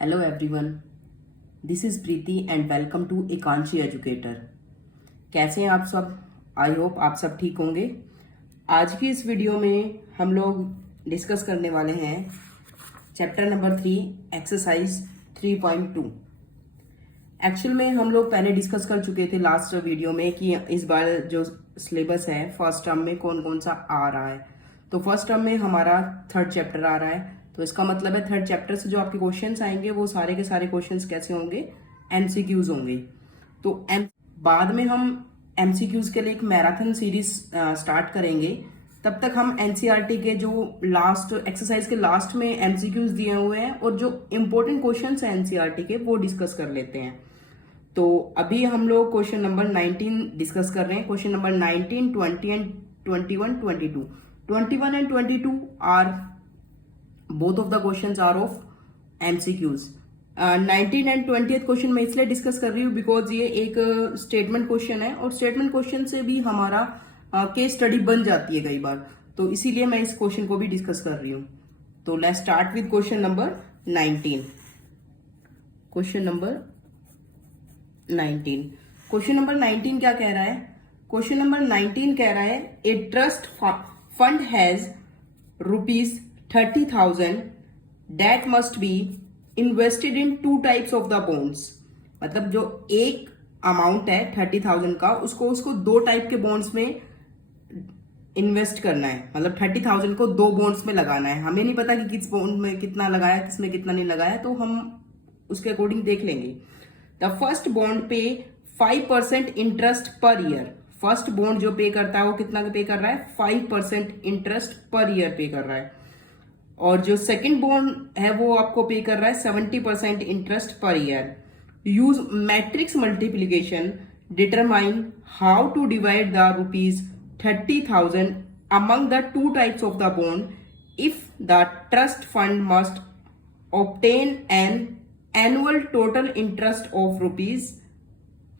Hello everyone, this is Preeti and welcome to Ekanshi educator. कैसे हैं आप सब? आई होप आप सब ठीक होंगे। आज की इस वीडियो में हम लोग डिस्कस करने वाले हैं चैप्टर नंबर 3 एक्सरसाइज 3.2। एक्चुअल में हम लोग पहले डिस्कस कर चुके थे लास्ट वीडियो में कि इस बार जो सिलेबस है फर्स्ट टर्म में कौन कौन सा आ रहा है। तो फर्स्ट टर्म में हमारा थर्ड चैप्टर आ रहा है, तो इसका मतलब है थर्ड चैप्टर से जो आपके क्वेश्चंस आएंगे वो सारे के सारे क्वेश्चंस कैसे होंगे? एमसीक्यूज होंगे। तो बाद में हम एमसीक्यूज के लिए एक मैराथन सीरीज स्टार्ट करेंगे। तब तक हम एनसीईआरटी के जो लास्ट एक्सरसाइज के लास्ट में एमसीक्यूज दिए हुए हैं और जो इंपॉर्टेंट क्वेश्चंस हैं एनसीईआरटी के वो डिस्कस कर लेते हैं। तो अभी हम लोग क्वेश्चन नंबर 19 डिस्कस कर रहे हैं। Question number 19, 20 and 21, 22। 21 and 22 are both of the questions are of MCQs। 19 and 20th question मैं इसलिए डिस्कस कर रही हूँ बिकॉज ये एक स्टेटमेंट क्वेश्चन है और स्टेटमेंट क्वेश्चन से भी हमारा केस स्टडी बन जाती है कई बार, तो इसीलिए मैं इस क्वेश्चन को भी डिस्कस कर रही हूँ। तो let's start with question number 19। Question number 19 question number 19 क्या कह रहा है? क्वेश्चन नंबर 19 कह रहा है a trust fund has ₹30,000 that must be invested in two types of the bonds। मतलब जो एक अमाउंट है 30,000 का उसको दो टाइप के बॉन्ड्स में इन्वेस्ट करना है। मतलब 30,000 को दो बॉन्ड्स में लगाना है। हमें नहीं पता कि किस बॉन्ड में कितना लगाया, किस में कितना नहीं लगाया, तो हम उसके अकॉर्डिंग देख लेंगे। द फर्स्ट बॉन्ड पे 5% इंटरेस्ट पर ईयर। फर्स्ट बॉन्ड जो पे करता है वो कितना पे कर रहा है? 5% इंटरेस्ट पर ईयर पे कर रहा है। और जो सेकंड बॉन्ड है वो आपको पे कर रहा है 70% इंटरेस्ट पर year. Use matrix multiplication determine how to divide the ₹30,000 among the two types of the bond if the trust fund must obtain an annual total interest of rupees.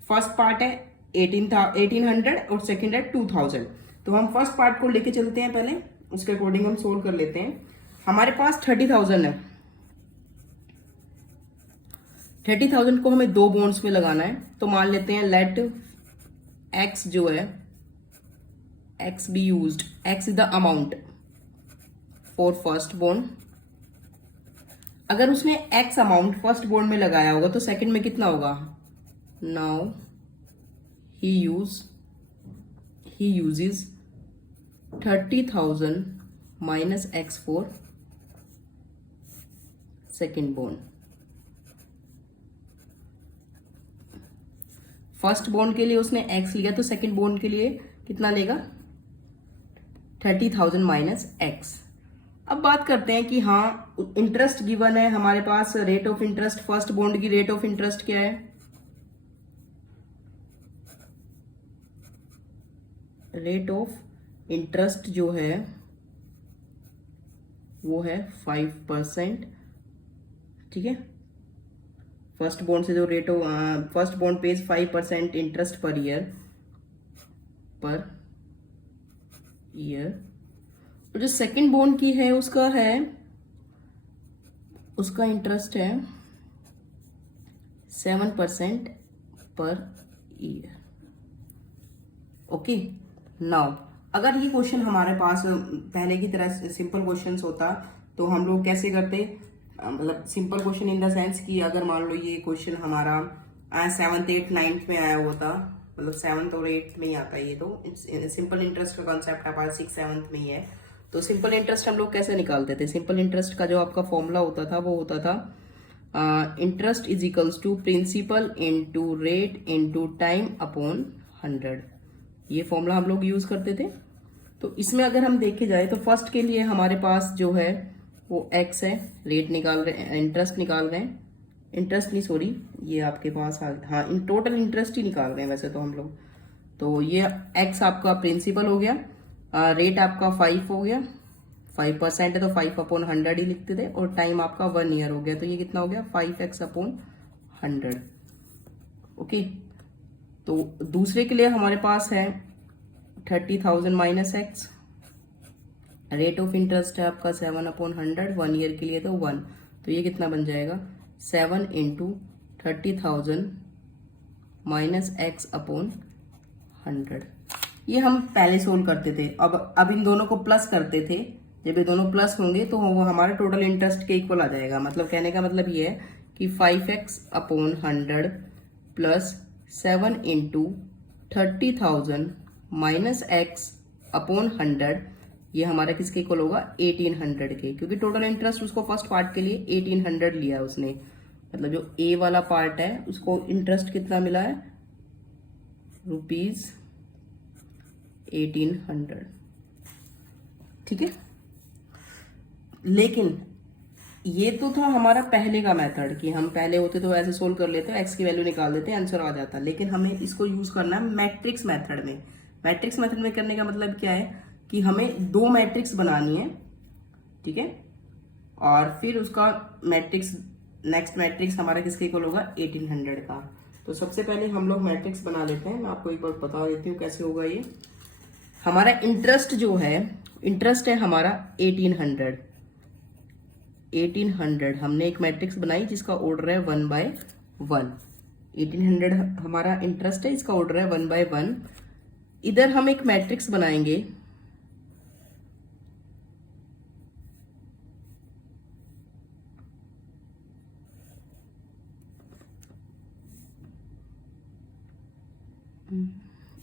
First part है 1800 और second है 2000। तो हम first part को लेके चलते हैं, पहले उसके अकॉर्डिंग हम सोल्व कर लेते हैं। हमारे पास 30,000 है। 30,000 को हमें दो बॉन्ड्स में लगाना है, तो मान लेते हैं लेट एक्स जो है x be used. X is the amount for first bond. अगर उसने एक्स अमाउंट फर्स्ट बॉन्ड में लगाया होगा तो सेकंड में कितना होगा? Now he uses 30,000 minus x for second bond। First bond के लिए उसने x लिया तो सेकंड बॉन्ड के लिए कितना लेगा? 30,000 माइनस x। अब बात करते हैं कि हाँ इंटरेस्ट गिवन है हमारे पास, rate of interest, first bond की रेट ऑफ इंटरेस्ट क्या है? रेट ऑफ इंटरेस्ट जो है वो है 5%। ठीक है, फर्स्ट बॉन्ड से जो rate of first bond page 5% interest पर ईयर और जो सेकंड बॉन्ड की है उसका इंटरेस्ट है 7% पर ईयर। ओके, नाउ अगर ये क्वेश्चन हमारे पास पहले की तरह सिंपल क्वेश्चंस होता तो हम लोग कैसे करते? मतलब simple question in the sense कि अगर मान लो ये क्वेश्चन हमारा 7th 8th 9th में आया होता, मतलब 7th और 8th में ही आता है। ये तो सिंपल इंटरेस्ट का कॉन्सेप्ट हमारा 6th 7th में ही है। तो सिंपल इंटरेस्ट हम लोग कैसे निकालते थे? सिंपल इंटरेस्ट का जो आपका फॉर्मूला होता था वो होता था interest is equals to principal into rate into time upon 100। ये फॉर्मूला हम लोग यूज करते थे। तो इसमें अगर हम देखे जाए तो फर्स्ट के लिए हमारे पास जो है वो x है, रेट निकाल रहे हैं, इंटरेस्ट निकाल रहे हैं, इंटरेस्ट नहीं सॉरी ये आपके पास हाँ इन टोटल इंटरेस्ट ही निकाल रहे हैं वैसे तो हम लोग। तो ये x आपका प्रिंसिपल हो गया, रेट आपका 5 हो गया, 5% है तो 5/100 ही लिखते थे, और टाइम आपका 1 ईयर हो गया। तो ये कितना हो गया? 5x/100। ओके, तो दूसरे के लिए हमारे पास है 30,000 minus x, rate of interest है आपका 7/100, 1 ईयर के लिए तो 1, तो ये कितना बन जाएगा? 7 इंटू 30,000 माइनस एक्स अपॉन 100। ये हम पहले सोल्व करते थे। अब इन दोनों को प्लस करते थे। जब ये दोनों प्लस होंगे तो वो हमारा टोटल इंटरेस्ट के इक्वल आ जाएगा। मतलब कहने का मतलब ये है कि 5x upon 100 plus 7 into 30,000 minus x upon 100, ये हमारा किसके इक्वल होगा? 1800 के, क्योंकि टोटल इंटरेस्ट उसको फर्स्ट पार्ट के लिए 1800 लिया उसने। मतलब जो ए वाला पार्ट है उसको इंटरेस्ट कितना मिला है? ₹1800। ठीक है। लेकिन ये तो था हमारा पहले का मेथड कि हम पहले होते तो ऐसे सोल्व कर लेते, एक्स की वैल्यू निकाल देते, आंसर आ जाता। लेकिन हमें इसको यूज करना है मैट्रिक्स मेथड में। मैट्रिक्स मेथड में करने का मतलब क्या है कि हमें दो मैट्रिक्स बनानी है, ठीक है, और फिर उसका मैट्रिक्स, नेक्स्ट मैट्रिक्स हमारा किसके इक्वल होगा? 1800 का। तो सबसे पहले हम लोग मैट्रिक्स बना लेते हैं। मैं आपको एक बार बता देती हूँ कैसे होगा ये। हमारा इंटरेस्ट जो है, इंटरेस्ट है हमारा 1800। हमने एक मैट्रिक्स बनाई जिसका ऑर्डर है 1/1। 1800 हमारा इंटरेस्ट है, इसका ऑर्डर है 1/1। इधर हम एक मैट्रिक्स बनाएंगे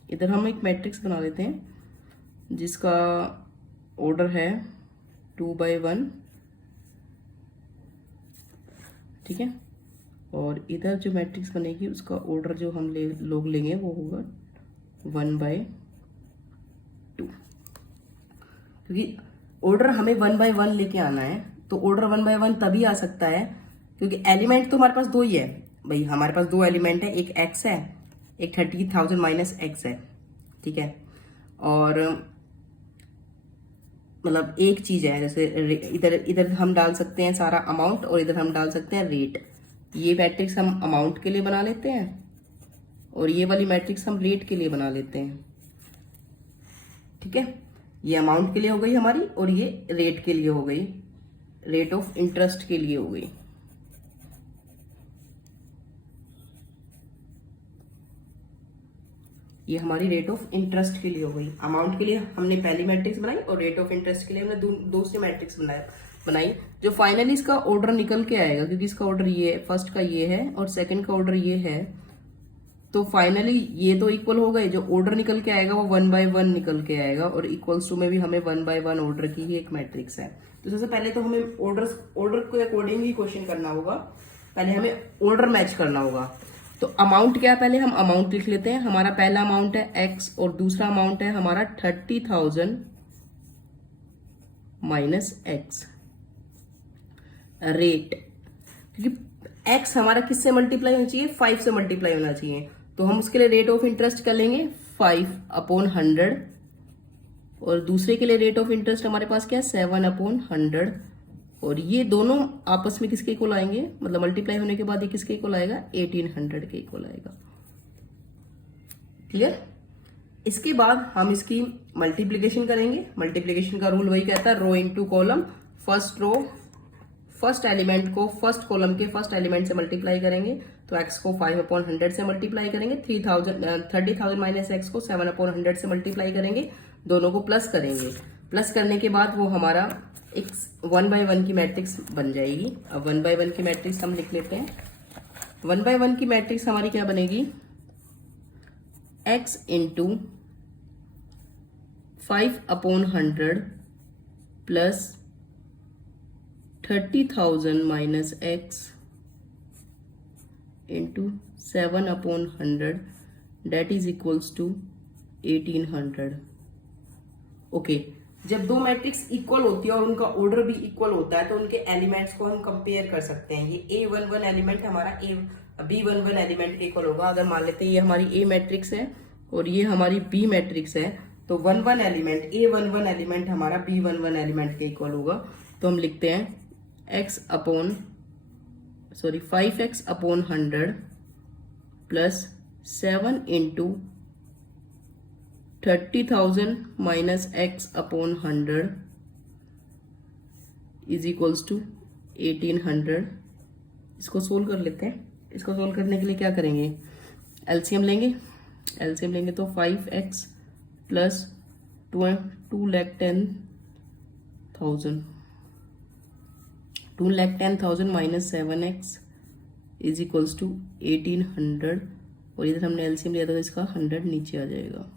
इधर हम एक मैट्रिक्स बना लेते हैं जिसका ऑर्डर है 2/1, ठीक है। और इधर जो मैट्रिक्स बनेगी उसका ऑर्डर जो हम लोग लेंगे वो होगा 1/2, क्योंकि ऑर्डर हमें 1/1 लेके आना है। तो ऑर्डर 1/1 तभी आ सकता है क्योंकि एलिमेंट तो हमारे पास दो ही है भाई। हमारे पास दो एलिमेंट है, एक एक्स है, एक 30,000 माइनस एक्स है, ठीक है। और मतलब एक चीज है, जैसे इधर इधर हम डाल सकते हैं सारा अमाउंट और इधर हम डाल सकते हैं रेट। ये मैट्रिक्स हम अमाउंट के लिए बना लेते हैं और ये वाली मैट्रिक्स हम रेट के लिए बना लेते हैं, ठीक है। ये अमाउंट के लिए हो गई हमारी और ये रेट के लिए हो गई, रेट ऑफ इंटरेस्ट के लिए हो गई। ये हमारी रेट ऑफ इंटरेस्ट के लिए हो गई। अमाउंट के लिए हमने पहली मैट्रिक्स बनाई और रेट ऑफ इंटरेस्ट के लिए हमने दूसरी मैट्रिक्स बनाई। जो फाइनली इसका ऑर्डर निकल के आएगा, क्योंकि इसका ऑर्डर ये फर्स्ट का ये है और सेकंड का ऑर्डर ये है, तो फाइनली ये तो इक्वल हो गए। जो ऑर्डर निकल के आएगा वो 1/1 निकल के आएगा और इक्वल्स टू में भी हमें 1/1 ऑर्डर की ही एक मैट्रिक्स है। तो सबसे पहले तो हमें ऑर्डर के अकॉर्डिंग ही क्वेश्चन करना होगा। पहले हमें ऑर्डर मैच करना होगा। तो अमाउंट क्या है, पहले हम अमाउंट लिख लेते हैं। हमारा पहला अमाउंट है एक्स और दूसरा अमाउंट है हमारा 30,000 माइनस एक्स। रेट, क्योंकि एक्स हमारा किससे मल्टीप्लाई होना चाहिए? 5 से मल्टीप्लाई होना चाहिए। तो हम उसके लिए रेट ऑफ इंटरेस्ट कर लेंगे 5/100 और दूसरे के लिए रेट ऑफ इंटरेस्ट हमारे पास क्या है? 7/100। और ये दोनों आपस में किसके इक्वल आएंगे? मतलब मल्टीप्लाई होने के बाद ये किसके इक्वल आएगा? 1800 के इक्वल आएगा। क्लियर? इसके बाद हम इसकी मल्टीप्लीकेशन करेंगे। मल्टीप्लीकेशन का रूल वही कहता है, row into column. First row first element को फर्स्ट कॉलम के फर्स्ट एलिमेंट से मल्टीप्लाई करेंगे। तो x को 5/100 से मल्टीप्लाई करेंगे। 30,000 माइनस एक्स को 7/100 से मल्टीप्लाई करेंगे। दोनों को प्लस करेंगे। प्लस करने के बाद वो हमारा एक 1/1 की मैट्रिक्स बन जाएगी। अब 1/1 की मैट्रिक्स हम लिख लेते हैं। 1/1 की मैट्रिक्स हमारी क्या बनेगी? x into 5/100 plus 30,000 minus x into 7/100 that is equals to 1800। Okay, जब दो मैट्रिक्स इक्वल होती है और उनका ऑर्डर भी इक्वल होता है तो उनके एलिमेंट्स को हम कंपेयर कर सकते हैं। ये A11 एलिमेंट हमारा B11 एलिमेंट के इक्वल होगा। अगर मान लेते हैं ये हमारी A मैट्रिक्स है और ये हमारी B मैट्रिक्स है, तो A11 एलिमेंट हमारा B11 एलिमेंट के इक्वल होगा। तो हम लिखते हैं 5x/100 plus 7 into 30,000 minus x/100 is equals to 1800 इसको सोल्व कर लेते हैं। इसको सोल्व करने के लिए क्या करेंगे, एलसीएम लेंगे। एलसीएम लेंगे तो 5x plus 2,10,000 2,10,000 minus 7x is equals to 1800, और इधर हमने एलसीएम लिया था तो इसका 100 नीचे आ जाएगा।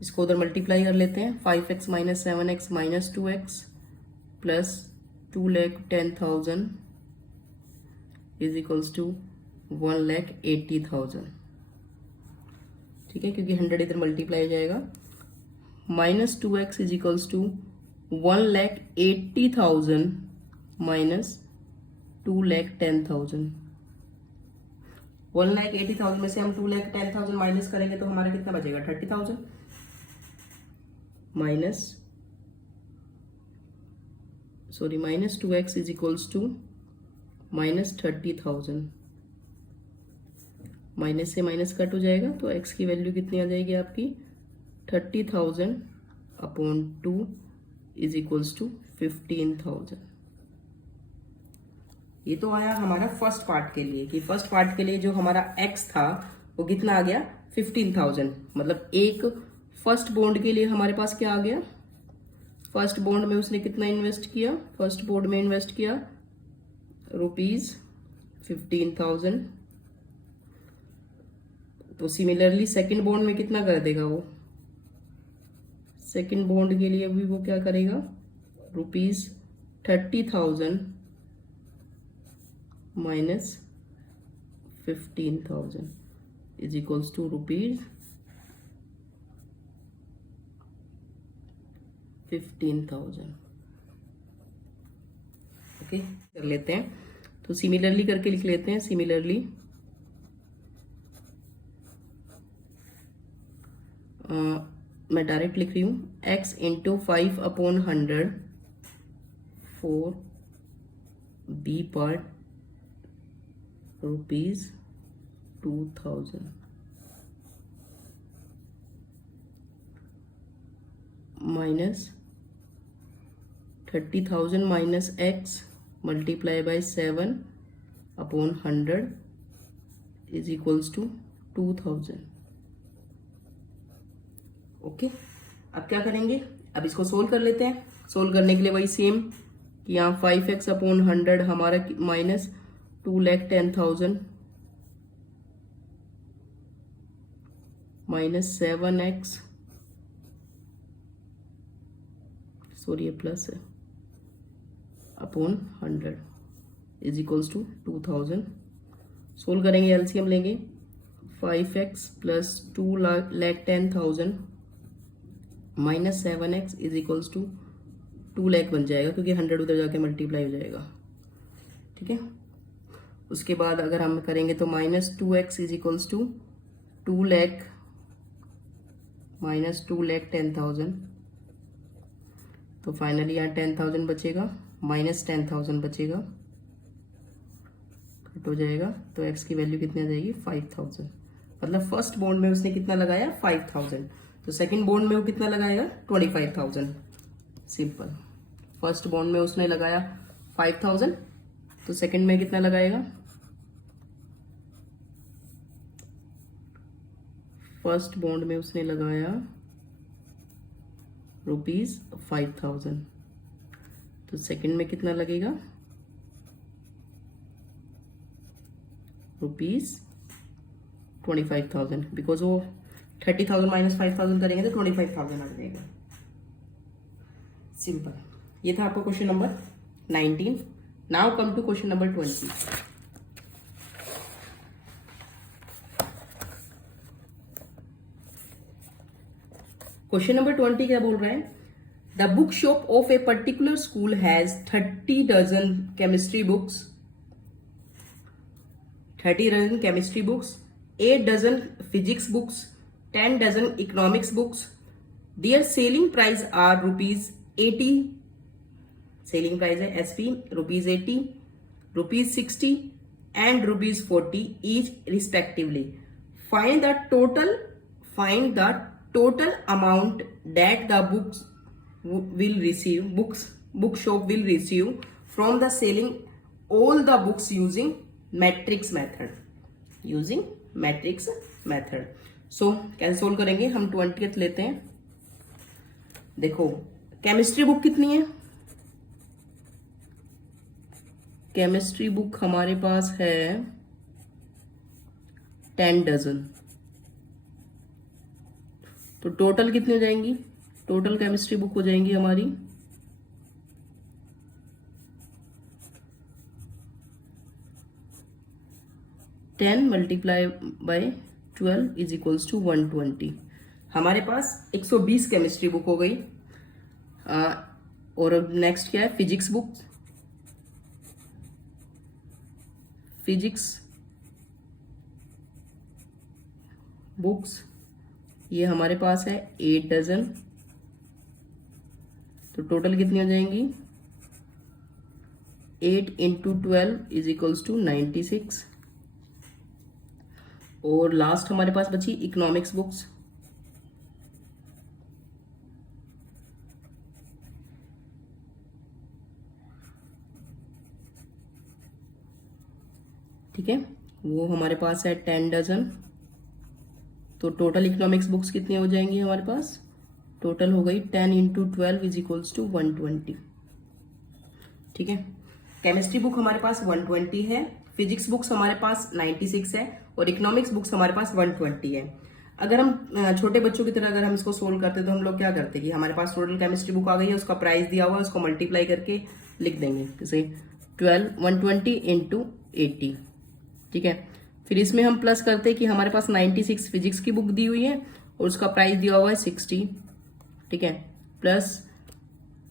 इसको उधर मल्टीप्लाई कर लेते हैं। 5x minus 7x minus 2x plus 2,10,000 is equals to 1,80,000। ठीक है, क्योंकि 100 इधर मल्टीप्लाई हो जाएगा। Minus 2x is equals to 1,80,000 minus 2,10,000। 1,80,000 में से हम 2,10,000 माइनस करेंगे तो हमारा कितना बचेगा, 30,000 minus 2x is equals to minus 30,000। Minus से माइनस कट हो जाएगा तो x की वैल्यू कितनी आ जाएगी आपकी, 30,000 अपॉन 2 इज इक्वल्स टू 15,000। ये तो आया हमारा फर्स्ट पार्ट के लिए, कि फर्स्ट पार्ट के लिए जो हमारा x था वो कितना आ गया, 15,000। मतलब एक फर्स्ट बॉन्ड के लिए हमारे पास क्या आ गया, फर्स्ट बॉन्ड में उसने कितना इन्वेस्ट किया, फर्स्ट बॉन्ड में इन्वेस्ट किया ₹15,000। तो सिमिलरली सेकंड बॉन्ड में कितना कर देगा वो, सेकंड बॉन्ड के लिए भी वो क्या करेगा, ₹30,000 minus 15,000 is equals to ₹15,000। Okay, कर लेते हैं। तो सिमिलरली करके लिख लेते हैं। सिमिलरली मैं डायरेक्ट लिख रही हूँ, x into 5/100 for B part ₹2,000 minus 30,000 minus x multiply by 7/100 is equals to 2,000। Okay, अब क्या करेंगे, अब इसको सोल्व कर लेते हैं। सोल्व करने के लिए वही सेम कि यहाँ 5x/100 हमारा माइनस 2,10,000 माइनस 7x, सॉरी ये प्लस है, upon 100 is equals to 2,000। Solve करेंगे, एलसीएम लेंगे। 5x plus 2,10,000 minus 7x is equals to 2 lakh बन जाएगा, क्योंकि 100 उधर जाके मल्टीप्लाई हो जाएगा। ठीक है, उसके बाद अगर हम करेंगे तो minus 2x is equals to 2 lakh minus 2,10,000। तो फाइनली यहाँ 10,000 बचेगा, माइनस 10,000 बचेगा, कट हो जाएगा। तो x की वैल्यू कितनी आ जाएगी, 5,000। मतलब फर्स्ट बॉन्ड में उसने कितना लगाया, 5,000। तो सेकंड बॉन्ड में वो कितना लगाएगा, 25,000। सिंपल। फर्स्ट बॉन्ड में उसने लगाया 5,000, तो सेकंड में कितना लगाएगा, फर्स्ट बॉन्ड में उसने लगाया ₹5,000, तो सेकंड में कितना लगेगा, ₹25,000। बिकॉज वो 30,000 माइनस 5,000 करेंगे तो 25,000 आ जाएगा। सिंपल। ये था आपका question number 19। Now come to question number 20। Question number 20 क्या बोल रहा है, the book shop of a particular school has 30 dozen chemistry books, 30 dozen chemistry books, 8 dozen physics books, 10 dozen economics books. Their selling price are ₹80. Selling price है SP ₹80, ₹60 and ₹40 each respectively. Find the total amount that the bookshop will receive from the selling all the books using matrix method, using matrix method. So कैसे solve करेंगे? हम 20th लेते हैं. देखो chemistry book कितनी है? Chemistry book हमारे पास है 10 डजन. तो टोटल कितनी हो जाएंगी? टोटल केमिस्ट्री बुक हो जाएंगी हमारी 10 multiply by 12 is equals to 120. हमारे पास 120 केमिस्ट्री बुक हो गई. और नेक्स्ट क्या है? Physics book. फिजिक्स बुक्स ये हमारे पास है 8 डजन. तो टोटल कितनी हो जाएंगी? 8 इंटू 12 इज इक्वल्स टू 96. और लास्ट हमारे पास बची इकोनॉमिक्स बुक्स. ठीक है, वो हमारे पास है 10 डजन. तो टोटल इकोनॉमिक्स बुक्स कितनी हो जाएंगी हमारे पास? टोटल हो गई 10 इंटू 12 इज इक्वल्स टू 120. ठीक है, केमिस्ट्री बुक हमारे पास 120 है, फिजिक्स बुक्स हमारे पास 96 है और इकोनॉमिक्स बुक्स हमारे पास 120 है. अगर हम छोटे बच्चों की तरह अगर हम इसको सोल्व करते तो हम लोग क्या करते कि हमारे पास टोटल केमिस्ट्री बुक आ गई है, उसका प्राइस दिया हुआ है, उसको मल्टीप्लाई करके लिख देंगे. जैसे 120 इंटू 80. ठीक है, फिर इसमें हम प्लस करते हैं कि हमारे पास 96 फिजिक्स की बुक दी हुई है और उसका प्राइस दिया हुआ है 60. ठीक है, प्लस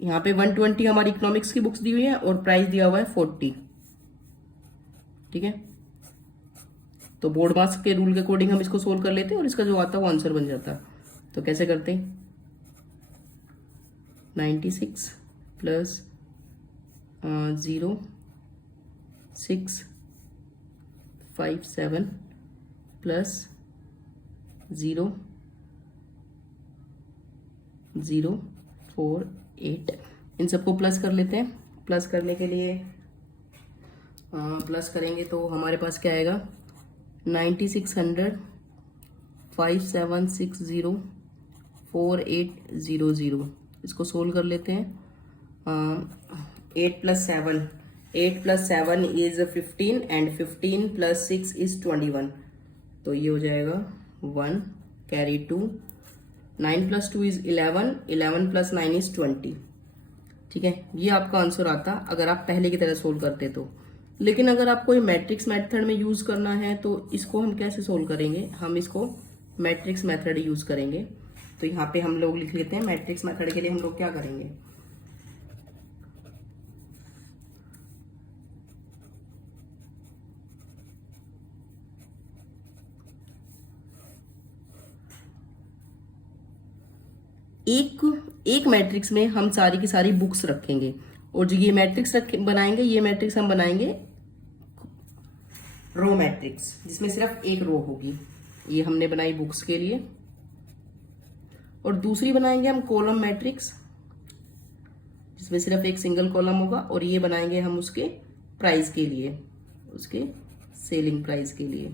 यहाँ पे 120 हमारी इकोनॉमिक्स की बुक्स दी हुई है और प्राइस दिया हुआ है 40. ठीक है, तो बोर्ड मास के रूल के अकॉर्डिंग हम इसको सोल्व कर लेते हैं और इसका जो आता है वो आंसर बन जाता है. तो कैसे करते हैं? 96 प्लस 0 6 5 7 प्लस 0 0 4 8. इन सबको प्लस कर लेते हैं. प्लस करने के लिए प्लस करेंगे तो हमारे पास क्या आएगा? 9600 5760 4800. इसको सोल्व कर लेते हैं. 8 plus 7 is 15 and 15 plus 6 is 21. तो ये हो जाएगा 1 carry 2. 9 plus 2 is 11. 11 plus 9 is 20. ठीक है, ये आपका आंसर आता अगर आप पहले की तरह सोल्व करते तो. लेकिन अगर आपको ये मैट्रिक्स मेथड में यूज करना है तो इसको हम कैसे सोल्व करेंगे? हम इसको मैट्रिक्स मेथड यूज करेंगे. तो यहाँ पे हम लोग लिख लेते हैं मैट्रिक्स मेथड के लिए हम लोग क्या करेंगे? एक मैट्रिक्स में हम सारी की सारी बुक्स रखेंगे और जो ये मैट्रिक्स बनाएंगे, ये मैट्रिक्स हम बनाएंगे रो मैट्रिक्स जिसमें सिर्फ एक रो होगी. ये हमने बनाई बुक्स के लिए. और दूसरी बनाएंगे हम कॉलम मैट्रिक्स जिसमें सिर्फ एक सिंगल कॉलम होगा और ये बनाएंगे हम उसके प्राइस के लिए, उसके सेलिंग प्राइस के लिए.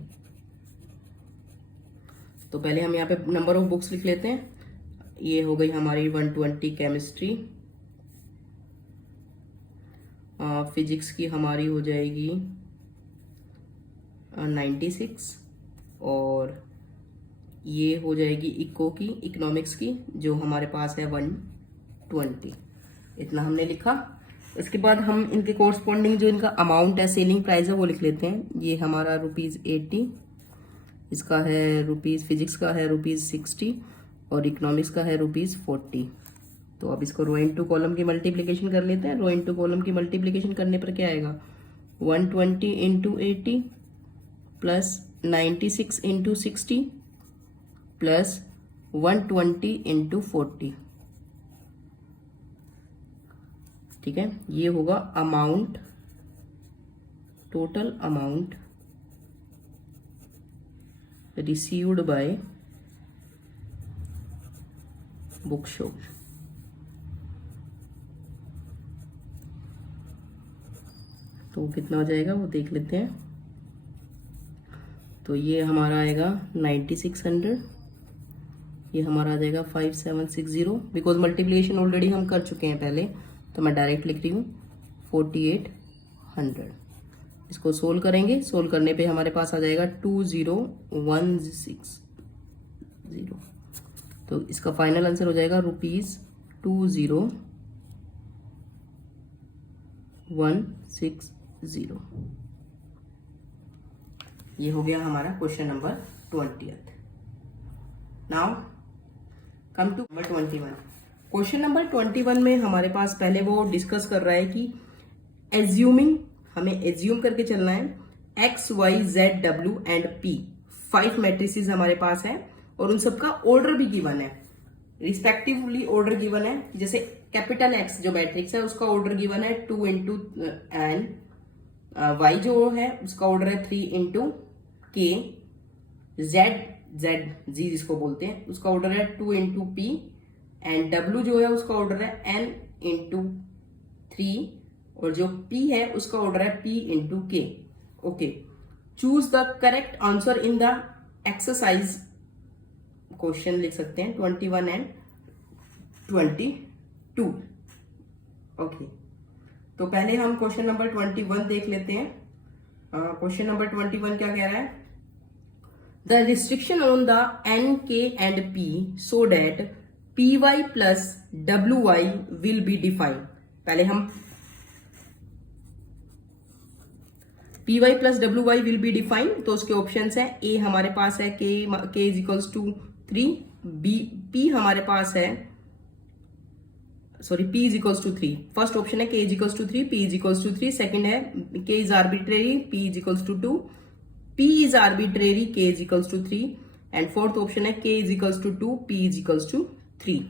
तो पहले हम यहाँ पे नंबर ऑफ बुक्स लिख लेते हैं. ये हो गई हमारी 120 केमिस्ट्री. फिजिक्स की हमारी हो जाएगी 96 और ये हो जाएगी इको की, इकोनॉमिक्स की जो हमारे पास है 120. इतना हमने लिखा. इसके बाद हम इनके कोरस्पॉन्डिंग जो इनका अमाउंट है, सेलिंग प्राइस है, वो लिख लेते हैं. ये हमारा ₹80, इसका है रुपीज़, फिजिक्स का है ₹60 और इकोनॉमिक्स का है ₹40. तो अब इसको रो इंटू कॉलम की मल्टीप्लिकेशन कर लेते हैं. रो इंटू कॉलम की मल्टीप्लिकेशन करने पर क्या आएगा? 120 into 80 plus 96 into 60 plus 120 into 40. ठीक है, ये होगा amount, total amount received by book shop. तो तो कितना हो जाएगा वो देख लेते हैं। तो ये हमारा आएगा 9600, ये हमारा आ जाएगा 5760, बिकॉज मल्टीप्लिकेशन ऑलरेडी हम कर चुके हैं पहले, तो मैं डायरेक्ट लिख रही हूँ 4800। इसको सोल्व करेंगे, सोल्व करने पे हमारे पास आ जाएगा 20,160। तो इसका फाइनल आंसर हो जाएगा ₹20,160। ये हो गया हमारा question number 20। Now come to number 21। Question number 21 में हमारे पास पहले वो डिस्कस कर रहा है कि एज्यूमिंग, हमें एज्यूम करके चलना है x, y, z, w and p 5 matrices हमारे पास है और उन सबका ऑर्डर भी गिवन है, रिस्पेक्टिवली ऑर्डर गिवन है। जैसे कैपिटल X जो मैट्रिक्स है उसका ऑर्डर गिवन है 2 इंटू एन, y जो है उसका ऑर्डर है 3 इंटू k, z जिसको बोलते हैं उसका ऑर्डर है 2 इंटू p एंड w जो है उसका ऑर्डर है n इंटू 3 और जो p है उसका ऑर्डर है p into k। Okay, choose the correct answer in the exercise. Question लिख सकते हैं 21 एंड 22। ओके, तो पहले हम क्वेश्चन नंबर 21 देख लेते हैं। क्वेश्चन नंबर 21 क्या कह रहा है? The restriction on the n, k and p so that py plus wy will be defined. पहले हम py plus wy will be defined, तो उसके ऑप्शंस है ए हमारे पास है k is equals to 3, p हमारे पास है p is equals to 3। First option है k is equals to 3, p is equals to 3। Second है k is arbitrary, p is equals to 2, p is arbitrary, k is equals to 3 and fourth option है k is equals to 2, p is equals to 3।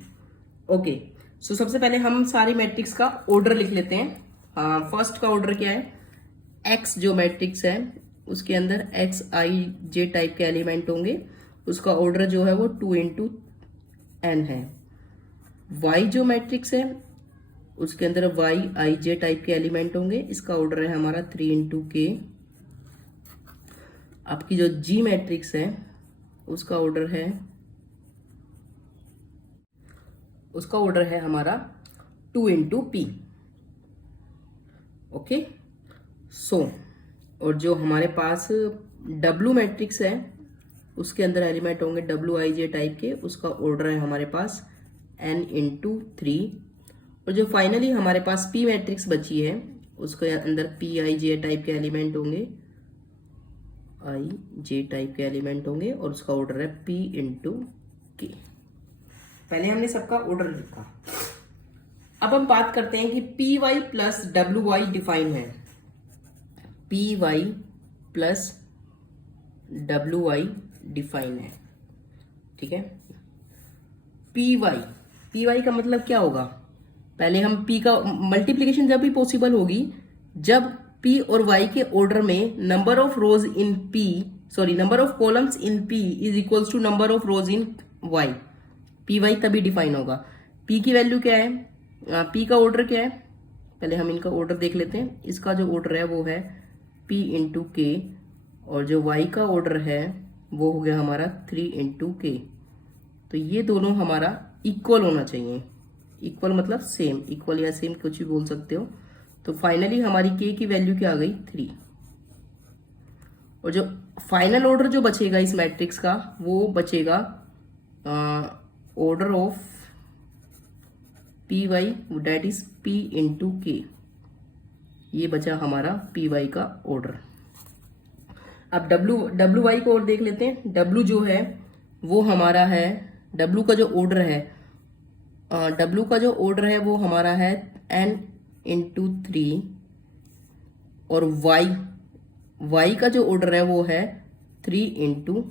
Okay, so सबसे पहले हम सारी matrix का order लिख लेते हैं। फर्स्ट का ऑर्डर क्या है? x जो मैट्रिक्स है उसके अंदर x i j टाइप के एलिमेंट होंगे, उसका ऑर्डर जो है वो 2 इंटू n है। y जो मैट्रिक्स है उसके अंदर y i j टाइप के एलिमेंट होंगे, इसका ऑर्डर है हमारा 3 इंटू k। आपकी जो g मैट्रिक्स है उसका ऑर्डर है हमारा 2 इंटू p। ओके, सो और जो हमारे पास W मैट्रिक्स है उसके अंदर एलिमेंट होंगे Wij टाइप के, उसका ऑर्डर है हमारे पास n इंटू 3। और जो फाइनली हमारे पास P मैट्रिक्स बची है उसके अंदर Pij टाइप के एलिमेंट होंगे, Ij टाइप के एलिमेंट होंगे और उसका ऑर्डर है P इंटू k। पहले हमने सबका ऑर्डर लिखा। अब हम बात करते हैं कि Py प्लस Wy डिफाइन है। Py प्लस Wy डिफाइन है, ठीक है। Py का मतलब क्या होगा? पहले हम P का मल्टीप्लीकेशन जब भी पॉसिबल होगी जब P और Y के ऑर्डर में number of rows in number of columns in P is equals to number of rows in Y। Py तभी डिफाइन होगा। P की वैल्यू क्या है? P का ऑर्डर क्या है? पहले हम इनका ऑर्डर देख लेते हैं। इसका जो ऑर्डर है वो है P इंटू k और जो y का ऑर्डर है वो हो गया हमारा 3 इंटू k। तो ये दोनों हमारा इक्वल होना चाहिए। इक्वल मतलब सेम, इक्वल या सेम कुछ भी बोल सकते हो। तो फाइनली हमारी k की वैल्यू क्या आ गई? 3। और जो फाइनल ऑर्डर जो बचेगा इस मैट्रिक्स का वो बचेगा order of Py that is P into k। ये बचा हमारा Py का ऑर्डर। अब Wy को और देख लेते हैं। W जो है वो हमारा है, W का जो ऑर्डर है वो हमारा है n इंटू 3 और Y का जो ऑर्डर है वो है 3 इंटू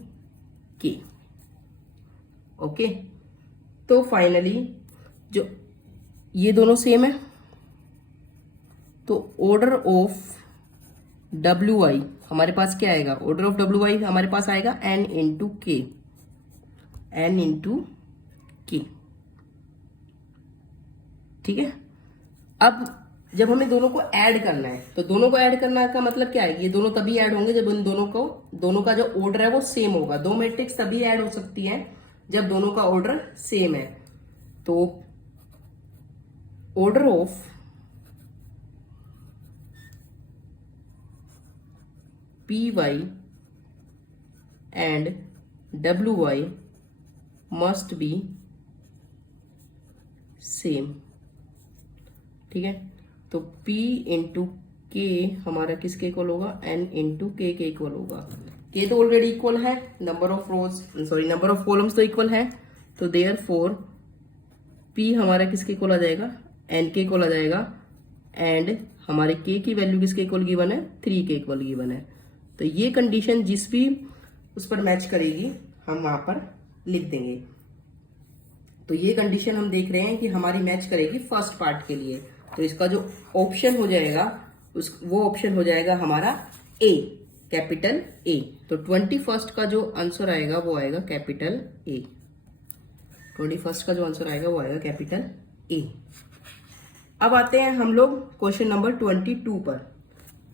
k। ओके, तो फाइनली जो ये दोनों सेम है तो ऑर्डर ऑफ Wy हमारे पास क्या आएगा? ऑर्डर ऑफ Wy हमारे पास आएगा n इंटू k। ठीक है, अब जब हमें दोनों को ऐड करना है, तो दोनों को ऐड करना का मतलब क्या है, ये दोनों तभी ऐड होंगे जब इन दोनों का जो ऑर्डर है वो सेम होगा। दो मैट्रिक्स तभी ऐड हो सकती है जब दोनों का ऑर्डर सेम है। तो order of P Y and W Y must be same. ठीक है, तो P इंटू के हमारा किसके इक्वल होगा, N इंटू के इक्वल होगा। K तो ऑलरेडी इक्वल है, नंबर ऑफ कॉलम्स तो इक्वल है, तो देयरफॉर P हमारा किसके इक्वल आ जाएगा, N के इक्वल आ जाएगा, एंड हमारे K की वैल्यू किसके इक्वल गिवन है, 3 के इक्वल गिवन है। तो ये कंडीशन जिस भी उस पर मैच करेगी हम वहां पर लिख देंगे। तो ये कंडीशन हम देख रहे हैं कि हमारी मैच करेगी फर्स्ट पार्ट के लिए। तो इसका जो ऑप्शन हो जाएगा वो ऑप्शन हो जाएगा हमारा ए, कैपिटल ए। तो 21 का जो आंसर आएगा वो आएगा कैपिटल ए। 21 का जो आंसर आएगा वो आएगा कैपिटल ए। अब आते हैं हम लोग क्वेश्चन नंबर 22 पर।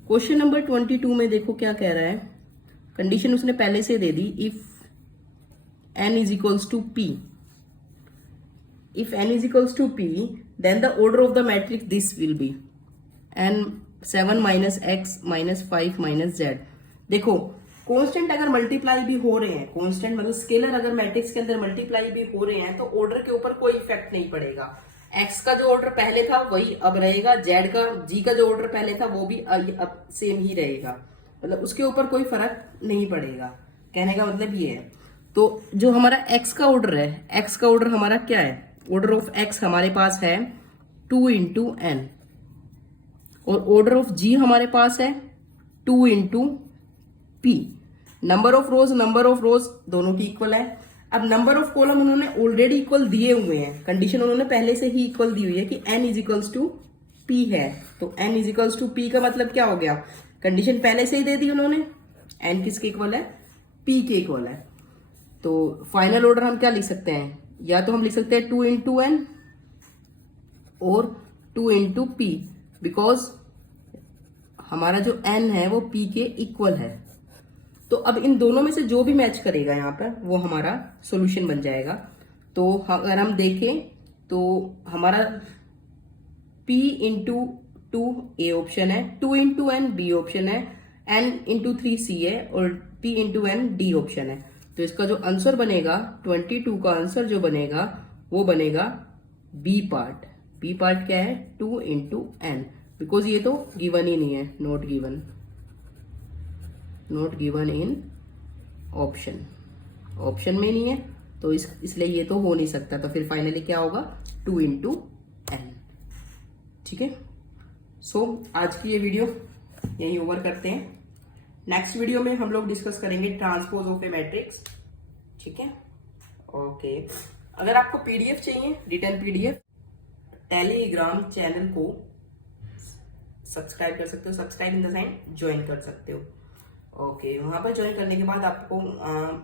क्वेश्चन नंबर 22 में देखो क्या कह रहा है, कंडीशन उसने पहले से दे दी, if n is equals to p, if n is equals to p, then the order of the matrix this will be n 7 minus x minus 5 minus z। देखो कांस्टेंट अगर मल्टीप्लाई भी हो रहे हैं, कांस्टेंट मतलब स्केलर अगर matrix के अंदर मल्टीप्लाई भी हो रहे हैं, तो ऑर्डर के ऊपर कोई इफेक्ट नहीं पड़ेगा। x का जो ऑर्डर पहले था वही अब रहेगा, g का जो ऑर्डर पहले था वो भी अब सेम ही रहेगा, मतलब उसके ऊपर कोई फर्क नहीं पड़ेगा। कहने का मतलब ये है। तो जो हमारा x का ऑर्डर है, x का ऑर्डर हमारा क्या है, ऑर्डर ऑफ x हमारे पास है 2 इंटू n, और ऑर्डर ऑफ g हमारे पास है 2 इंटू p। नंबर ऑफ रोज दोनों की इक्वल है। अब नंबर ऑफ कॉलम उन्होंने ऑलरेडी इक्वल दिए हुए हैं, कंडीशन उन्होंने पहले से ही इक्वल दी हुई है कि n is equals to p है। तो n is equals to p का मतलब क्या हो गया, कंडीशन पहले से ही दे दी उन्होंने, n किसके इक्वल है, p के इक्वल है। तो फाइनल ऑर्डर हम क्या लिख सकते हैं, या तो हम लिख सकते हैं 2 इंटू एन और 2 इंटू पी, बिकॉज हमारा जो n है वो p के इक्वल है। तो अब इन दोनों में से जो भी मैच करेगा यहाँ पर वो हमारा सॉल्यूशन बन जाएगा। तो अगर हम देखें तो हमारा p इंटू 2 ए ऑप्शन है, 2 इंटू एन बी ऑप्शन है, n इंटू 3 सी है, और p into N D option है। तो इसका जो आंसर बनेगा 22 का आंसर जो बनेगा वो बनेगा बी पार्ट। बी पार्ट क्या है, 2 इंटू एन, बिकॉज ये तो गिवन ही नहीं है, नॉट गिवन इन ऑप्शन में नहीं है, तो इसलिए ये तो हो नहीं सकता। तो फिर फाइनली क्या होगा, 2 इंटू एन। ठीक है, सो आज की ये वीडियो यही ओवर करते हैं। नेक्स्ट वीडियो में हम लोग डिस्कस करेंगे ट्रांसपोज ऑफ ए मैट्रिक्स। ठीक है, ओके। अगर आपको पीडीएफ चाहिए, रिटर्न पीडीएफ, टेलीग्राम चैनल को सब्सक्राइब कर सकते हो, subscribe in the sign join कर सकते हो। ओके, वहां पर ज्वाइन करने के बाद आपको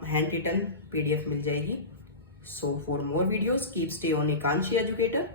हैंड रिटन पीडीएफ मिल जाएगी। So for more videos keep stay on Ekanshi educator.